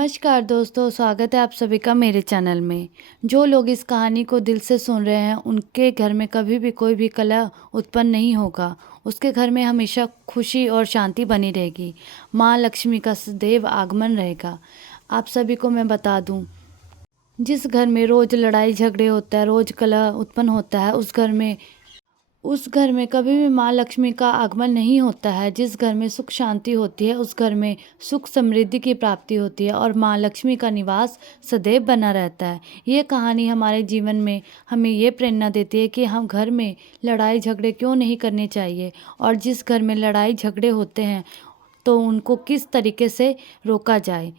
नमस्कार दोस्तों, स्वागत है आप सभी का मेरे चैनल में। जो लोग इस कहानी को दिल से सुन रहे हैं, उनके घर में कभी भी कोई भी कलह उत्पन्न नहीं होगा। उसके घर में हमेशा खुशी और शांति बनी रहेगी। माँ लक्ष्मी का सदैव आगमन रहेगा। आप सभी को मैं बता दूं, जिस घर में रोज़ लड़ाई झगड़े होता है, रोज़ कलह उत्पन्न होता है, उस घर में कभी भी माँ लक्ष्मी का आगमन नहीं होता है। जिस घर में सुख शांति होती है, उस घर में सुख समृद्धि की प्राप्ति होती है और माँ लक्ष्मी का निवास सदैव बना रहता है। ये कहानी हमारे जीवन में हमें ये प्रेरणा देती है कि हम घर में लड़ाई झगड़े क्यों नहीं करने चाहिए, और जिस घर में लड़ाई झगड़े होते हैं तो उनको किस तरीके से रोका जाए।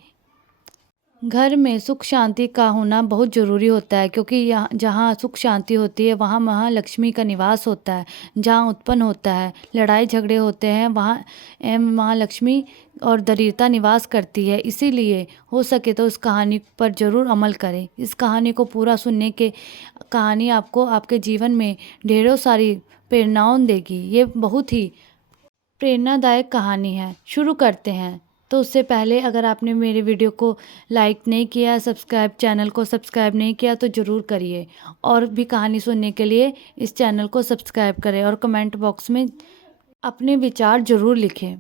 घर में सुख शांति का होना बहुत ज़रूरी होता है, क्योंकि यहाँ जहाँ सुख शांति होती है वहाँ महालक्ष्मी का निवास होता है। जहाँ उत्पन्न होता है लड़ाई झगड़े होते हैं, वहाँ महालक्ष्मी और दरिद्रता निवास करती है। इसीलिए हो सके तो इस कहानी पर ज़रूर अमल करें। इस कहानी को पूरा सुनने के कहानी आपको आपके जीवन में ढेरों सारी प्रेरणाओं देगी। ये बहुत ही प्रेरणादायक कहानी है। शुरू करते हैं। तो उससे पहले अगर आपने मेरे वीडियो को लाइक नहीं किया, चैनल को सब्सक्राइब नहीं किया तो ज़रूर करिए, और भी कहानी सुनने के लिए इस चैनल को सब्सक्राइब करें और कमेंट बॉक्स में अपने विचार ज़रूर लिखें।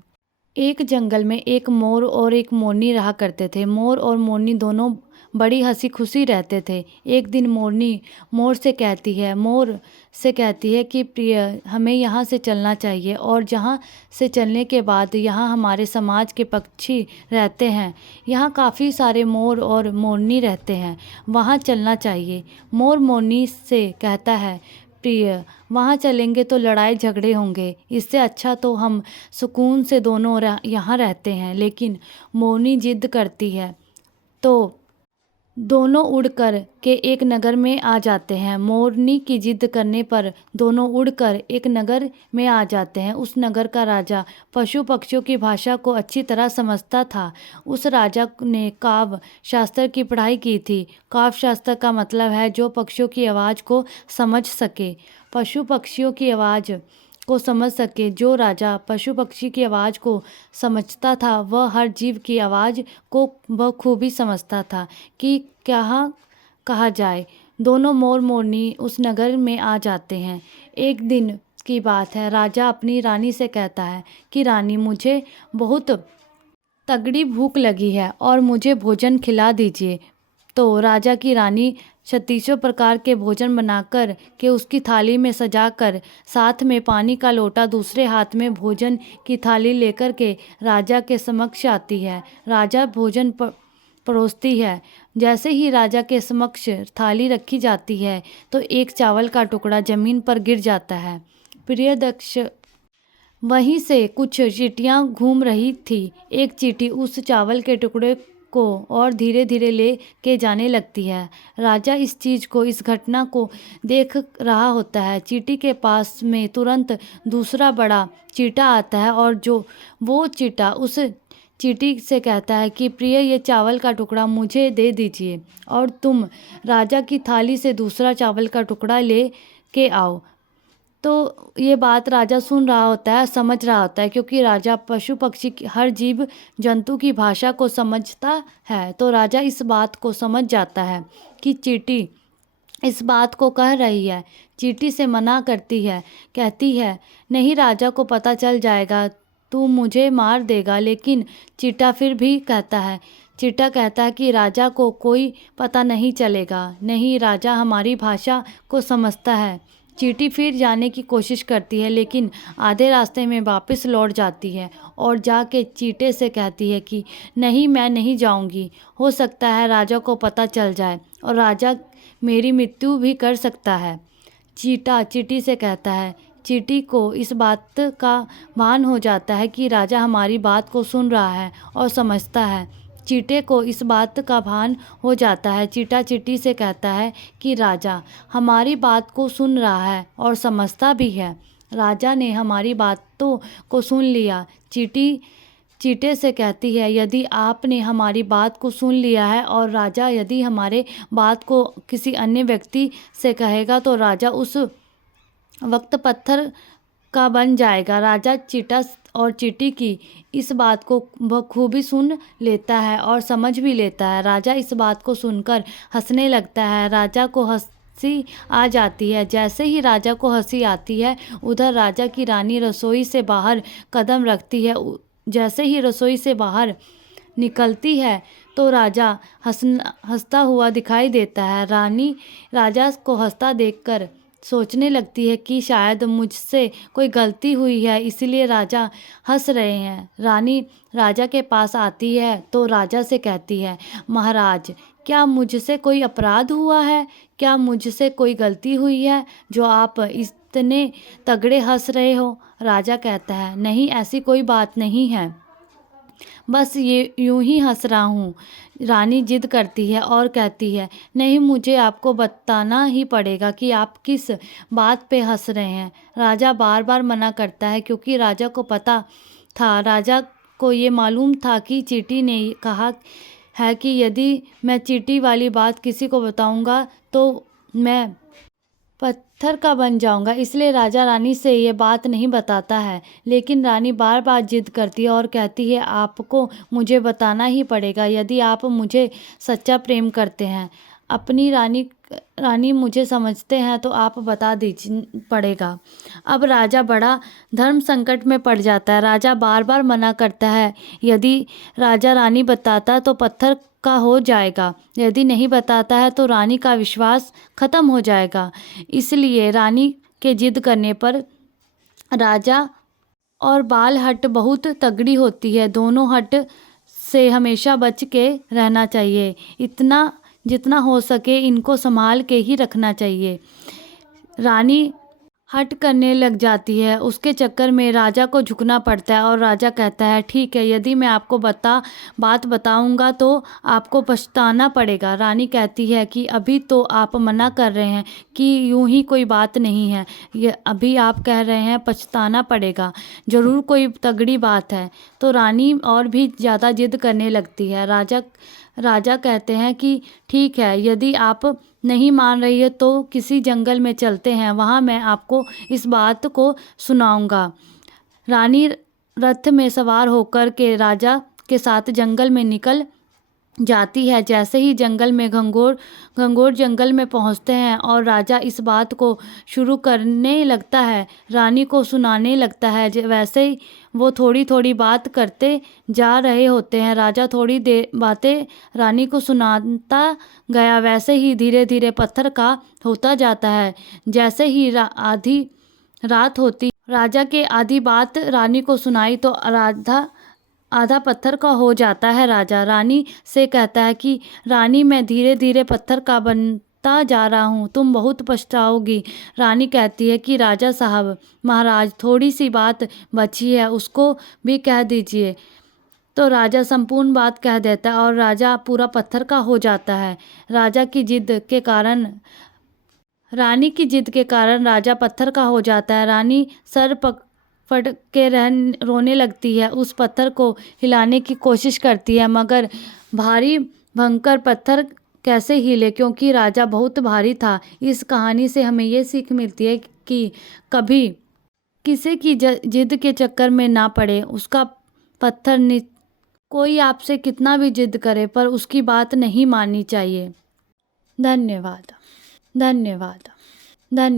एक जंगल में एक मोर और एक मोरनी रहा करते थे। मोर और मोरनी दोनों बड़ी हंसी खुशी रहते थे। एक दिन मोरनी मोर से कहती है कि प्रिय, हमें यहाँ से चलना चाहिए, और जहाँ से चलने के बाद यहाँ हमारे समाज के पक्षी रहते हैं। यहाँ काफ़ी सारे मोर और मोरनी रहते हैं, वहाँ चलना चाहिए। मोर मोरनी से कहता है, प्रिय, वहाँ चलेंगे तो लड़ाई झगड़े होंगे, इससे अच्छा तो हम सुकून से दोनों यहाँ रहते हैं। लेकिन मोरनी जिद करती है, तो दोनों उड़कर के एक नगर में आ जाते हैं। मोरनी की जिद करने पर दोनों उड़कर एक नगर में आ जाते हैं। उस नगर का राजा पशु पक्षियों की भाषा को अच्छी तरह समझता था। उस राजा ने काव्य शास्त्र की पढ़ाई की थी। काव्य शास्त्र का मतलब है जो पक्षियों की आवाज़ को समझ सके, पशु पक्षियों की आवाज़ को समझ सके। जो राजा पशु पक्षी की आवाज़ को समझता था, वह हर जीव की आवाज़ को बखूबी समझता था कि क्या कहा जाए। दोनों मोर मोरनी उस नगर में आ जाते हैं। एक दिन की बात है। राजा अपनी रानी से कहता है कि रानी, मुझे बहुत तगड़ी भूख लगी है और मुझे भोजन खिला दीजिए। तो राजा की रानी 36 प्रकार के भोजन बनाकर के उसकी थाली में सजाकर, साथ में पानी का लोटा दूसरे हाथ में भोजन की थाली लेकर के राजा के समक्ष आती है। राजा भोजन परोसती है। जैसे ही राजा के समक्ष थाली रखी जाती है तो एक चावल का टुकड़ा जमीन पर गिर जाता है। प्रिय दक्ष, वहीं से कुछ चींटियां घूम रही थी। एक चींटी उस चावल के टुकड़े को और धीरे धीरे ले के जाने लगती है। राजा इस घटना को देख रहा होता है। चींटी के पास में तुरंत दूसरा बड़ा चींटा आता है, और वो चींटा उस चींटी से कहता है कि प्रिय, ये चावल का टुकड़ा मुझे दे दीजिए और तुम राजा की थाली से दूसरा चावल का टुकड़ा ले के आओ। तो ये बात राजा सुन रहा होता है, समझ रहा होता है, क्योंकि राजा पशु पक्षी हर जीव जंतु की भाषा को समझता है। तो राजा इस बात को समझ जाता है कि चींटी इस बात को कह रही है। चींटी से मना करती है, कहती है, नहीं, राजा को पता चल जाएगा, तू मुझे मार देगा। लेकिन चींटा कहता है कि राजा को कोई पता नहीं चलेगा। नहीं, राजा हमारी भाषा को समझता है। चींटी फिर जाने की कोशिश करती है, लेकिन आधे रास्ते में वापस लौट जाती है और जाके चींटे से कहती है कि नहीं, मैं नहीं जाऊंगी। हो सकता है राजा को पता चल जाए और राजा मेरी मृत्यु भी कर सकता है। चींटा चींटी से कहता है। चींटी को इस बात का भान हो जाता है कि राजा हमारी बात को सुन रहा है और समझता है। चींटे को इस बात का भान हो जाता है। चींटा चींटी से कहता है कि राजा हमारी बात को सुन रहा है और समझता भी है। राजा ने हमारी बातों को सुन लिया। चींटी चींटे से कहती है, यदि आपने हमारी बात को सुन लिया है और राजा यदि हमारे बात को किसी अन्य व्यक्ति से कहेगा तो राजा उस वक्त पत्थर का बन जाएगा। राजा चीटा और चींटी की इस बात को बखूबी सुन लेता है और समझ भी लेता है। राजा इस बात को सुनकर हंसने लगता है। राजा को हंसी आ जाती है। जैसे ही राजा को हंसी आती है, उधर राजा की रानी रसोई से बाहर कदम रखती है। जैसे ही रसोई से बाहर निकलती है तो राजा हंसता हुआ दिखाई देता है। रानी राजा को हंसता देखकर सोचने लगती है कि शायद मुझसे कोई गलती हुई है, इसलिए राजा हंस रहे हैं। रानी राजा के पास आती है तो राजा से कहती है, महाराज, क्या मुझसे कोई अपराध हुआ है? क्या मुझसे कोई गलती हुई है जो आप इतने तगड़े हंस रहे हो? राजा कहता है, नहीं, ऐसी कोई बात नहीं है, बस ये यूं ही हंस रहा हूँ। रानी जिद करती है और कहती है, नहीं, मुझे आपको बताना ही पड़ेगा कि आप किस बात पे हंस रहे हैं। राजा बार बार मना करता है क्योंकि राजा को पता था, राजा को ये मालूम था कि चींटी ने कहा है कि यदि मैं चींटी वाली बात किसी को बताऊंगा तो मैं पत्थर का बन जाऊंगा, इसलिए राजा रानी से ये बात नहीं बताता है। लेकिन रानी बार बार जिद करती है और कहती है, आपको मुझे बताना ही पड़ेगा यदि आप मुझे सच्चा प्रेम करते हैं। अपनी रानी मुझे समझते हैं तो आप बता दीजिए पड़ेगा। अब राजा बड़ा धर्म संकट में पड़ जाता है। राजा बार बार मना करता है। यदि राजा रानी बताता तो पत्थर का हो जाएगा, यदि नहीं बताता है तो रानी का विश्वास खत्म हो जाएगा। इसलिए रानी के जिद करने पर राजा और बाल हट बहुत तगड़ी होती है। दोनों हट से हमेशा बच के रहना चाहिए। इतना जितना हो सके इनको संभाल के ही रखना चाहिए। रानी हट करने लग जाती है। उसके चक्कर में राजा को झुकना पड़ता है और राजा कहता है, ठीक है, यदि मैं आपको बात बताऊंगा तो आपको पछताना पड़ेगा। रानी कहती है कि अभी तो आप मना कर रहे हैं कि यूं ही कोई बात नहीं है, ये अभी आप कह रहे हैं पछताना पड़ेगा, ज़रूर कोई तगड़ी बात है। तो रानी और भी ज़्यादा जिद करने लगती है। राजा कहते हैं कि ठीक है, यदि आप नहीं मान रही है तो किसी जंगल में चलते हैं, वहाँ मैं आपको इस बात को सुनाऊंगा। रानी रथ में सवार होकर के राजा के साथ जंगल में निकल जाती है। जैसे ही जंगल में घंघोर जंगल में पहुंचते हैं और राजा इस बात को शुरू करने लगता है, रानी को सुनाने लगता है। वैसे ही वो थोड़ी थोड़ी बात करते जा रहे होते हैं। राजा थोड़ी देर बातें रानी को सुनाता गया, वैसे ही धीरे धीरे पत्थर का होता जाता है। जैसे ही आधी रात होती, राजा के आधी बात रानी को सुनाई तो आधा पत्थर का हो जाता है। राजा रानी से कहता है कि रानी, मैं धीरे धीरे पत्थर का बनता जा रहा हूँ, तुम बहुत पछताओगी। रानी कहती है कि राजा साहब, महाराज, थोड़ी सी बात बची है, उसको भी कह दीजिए। तो राजा संपूर्ण बात कह देता है और राजा पूरा पत्थर का हो जाता है। रानी की जिद के कारण राजा पत्थर का हो जाता है। रानी सर फट के रोने लगती है। उस पत्थर को हिलाने की कोशिश करती है, मगर भारी भयंकर पत्थर कैसे हिले, क्योंकि राजा बहुत भारी था। इस कहानी से हमें ये सीख मिलती है कि कभी किसी की जिद के चक्कर में ना पड़े। उसका पत्थर कोई आपसे कितना भी जिद करे पर उसकी बात नहीं माननी चाहिए। धन्यवाद। धन्यवाद। धन्यवाद।